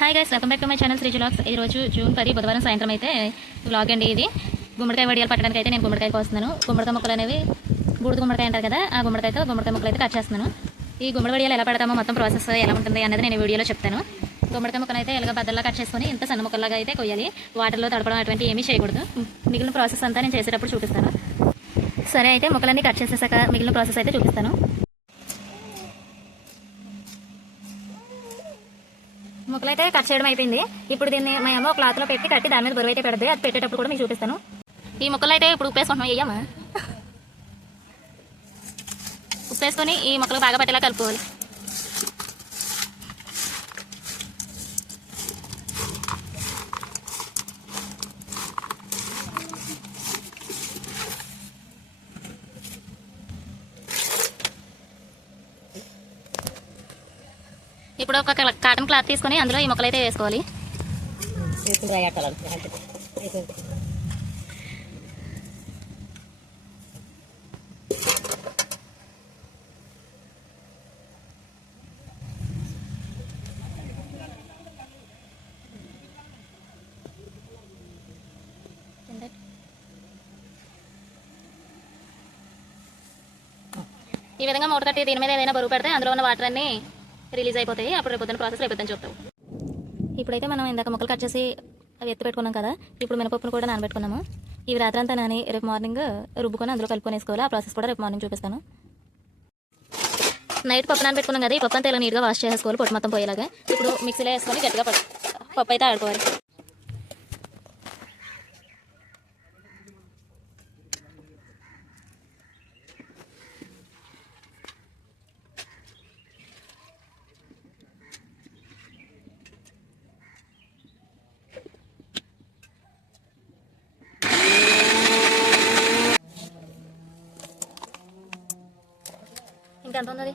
Hi guys, welcome back to my channel Shri vlogs. ఈ రోజు June 10 బుధవారం సాయంత్రం అయితే వ్లాగ్ అండి. ఇది గుమ్మడికాయ వడియాలు పట్టడానికి అయితే నేను గుమ్మడికాయ కోస్తున్నాను. గుమ్మడికాయ ముక్కలు అనేవి బూడిద గుమ్మడికాయ అంటారు కదా, ఆ గుమ్మడికాయ ముక్కలు అయితే కట్ చేస్తున్నాను. ఈ గుమ్మడి వడియాలు ఎలా పడతామో మొత్తం ప్రాసెస్ ఎలా ఉంటుంది అనేది నేను వీడియోలో చెప్తాను. గుమ్మడికాయ ముక్కలు అయితే ఎలాగ బద్దల్లా కట్ చేసుకొని ఇంత సన్న ముక్కలాగా అయితే కొయ్యాలి. వాటర్లో తడపడం అటువంటి ఏమీ చేయకూడదు. మిగిలిన ప్రాసెస్ అంతా నేను చేసేటప్పుడు చూపిస్తాను. సరే, అయితే ముక్కలన్నీ కట్ చేసేసాక మిగిలిన ప్రాసెస్ అయితే చూపిస్తాను. ముక్కలు అయితే కట్ చేయడం అయిపోయింది. ఇప్పుడు దీన్ని మా అమ్మ క్లాత్లో పెట్టి కట్టి దాని మీద బరువు అయితే పెడద్ది. అది పెట్టేటప్పుడు కూడా మీకు చూపిస్తాను. ఈ ముక్కలు అయితే ఇప్పుడు ఉప్పేసుకుంటున్నాం. వేయమ్మా, ఉప్పేసుకొని ఈ ముక్కలు బాగా పట్టేలా కలుపుకోవాలి. ఇప్పుడు ఒక కాటన్ క్లాత్ తీసుకొని అందులో ఈ ముక్కలు అయితే వేసుకోవాలి. ఈ విధంగా మూట కట్టి దీని మీద ఏదైనా బరువు పెడితే అందులో ఉన్న వాటర్ అన్ని రిలీజ్ అయిపోతాయి. అప్పుడు రేపు పొద్దున ప్రాసెస్ రేపు పొద్దున చూస్తాం. ఇప్పుడైతే మనం ఇందాక ముక్కలు కట్ చేసి అవి ఎత్తి పెట్టుకున్నాం కదా, ఇప్పుడు మినపప్పును కూడా నానబెట్టుకున్నాము. ఇవి రాత్రంతా నాని రేపు మార్నింగ్ రుబ్బుకొని అందులో కలుపుకొని వేసుకోవాలి. ఆ ప్రాసెస్ కూడా రేపు మార్నింగ్ చూపిస్తాను. నైట్ పప్పు నానబెట్టుకున్నాం కదా, ఈ పప్పు అంతా ఇలా నీట్గా వాష్ చేసుకోవాలి, పొట్టు మొత్తం పోయేలాగా. ఇప్పుడు మిక్సీలో వేసుకొని గట్టిగా పప్పు అయితే ఆడుకోవాలి. ఇంకెంత ఉన్నది?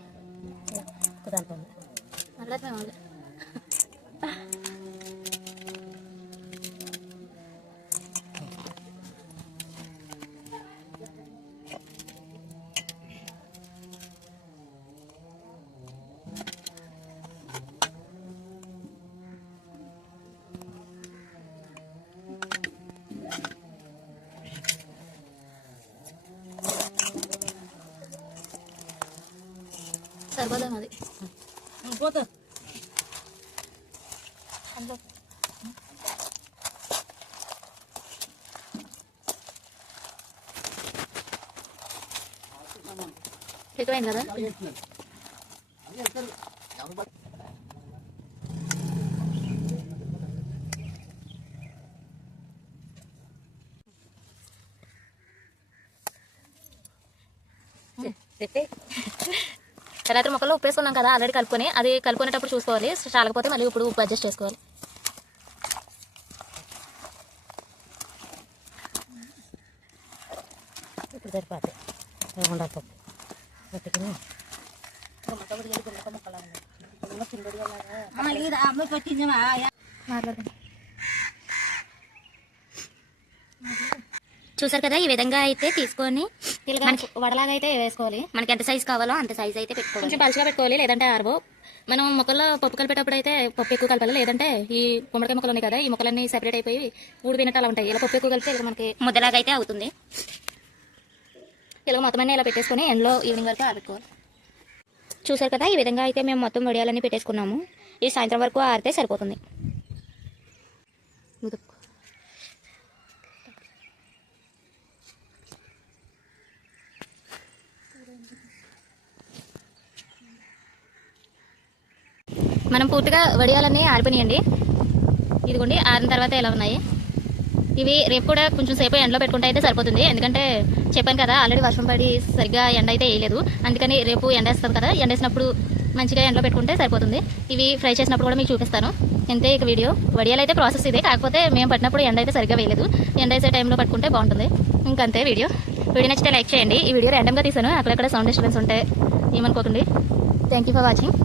అట్లయితే మేము సరిపోదాం. అది పోతా ఎక్కువైంది కదా. రాత్రి ముక్కల్లో ఉప్పు వేసుకున్నాం కదా ఆల్రెడీ కలుపుకొని, అది కలుపుకునేటప్పుడు చూసుకోవాలి. చాలకపోతే మళ్ళీ ఇప్పుడు ఉప్పు అడ్జస్ట్ చేసుకోవాలి. ఇప్పుడు సరిపోతుంది. చూసారు కదా, ఈ విధంగా అయితే తీసుకొని మనకి వడలాగా అయితే వేసుకోవాలి. మనకి ఎంత సైజు కావాలో అంత సైజు అయితే పెట్టుకోవాలి. కొంచెం పలుచగా పెట్టుకోవాలి, లేదంటే ఆరబో. మనం ముక్కల్లో పప్పు కలిపేటప్పుడు అయితే పప్పు ఎక్కువ కలపాలి, లేదంటే ఈ గుమ్మడికాయ ముక్కలు ఉన్నాయి కదా, ఈ ముక్కలన్నీ సెపరేట్ అయిపోయి ఊడిపోయినట్టు అలా ఉంటాయి. ఇలా పప్పు ఎక్కువ కలిపితే ఇలా మనకి ముద్దలాగా అయితే అవుతుంది. ఇలా మొత్తం అన్నీ ఇలా పెట్టేసుకొని ఎండలో ఈవినింగ్ వరకు ఆరుకోవాలి. చూసారు కదా, ఈ విధంగా అయితే మేము మొత్తం వడియాలన్నీ పెట్టేసుకున్నాము. ఈ సాయంత్రం వరకు ఆరితే సరిపోతుంది. మనం పూర్తిగా వడియాలన్నీ ఆరిపోయినాయండి. ఇదిగోండి, ఆరిన తర్వాత ఎలా ఉన్నాయి. ఇవి రేపు కూడా కొంచెం సేపు ఎండలో పెట్టుకుంటే అయితే సరిపోతుంది. ఎందుకంటే చెప్పాను కదా, ఆల్రెడీ వర్షం పడి సరిగ్గా ఎండ అయితే వేయలేదు. అందుకని రేపు ఎండ వేస్తుంది కదా, ఎండ వేసినప్పుడు మంచిగా ఎండలో పెట్టుకుంటే సరిపోతుంది. ఇవి ఫ్రై చేసినప్పుడు కూడా మీకు చూపిస్తాను. ఇంతే ఇక వీడియో. వడియాలు అయితే ప్రాసెస్ ఇదే, కాకపోతే మేము పట్టినప్పుడు ఎండ అయితే సరిగ్గా వేయలేదు. ఎండ వేసే టైంలో పట్టుకుంటే బాగుంటుంది. ఇంకంతే వీడియో. వీడియో నచ్చితే లైక్ చేయండి. ఈ వీడియో ర్యాండమ్గా తీసాను, అక్కడక్కడ సౌండ్ డిస్టర్బెన్స్ ఉంటే ఏమనుకోకండి. Thank you for watching.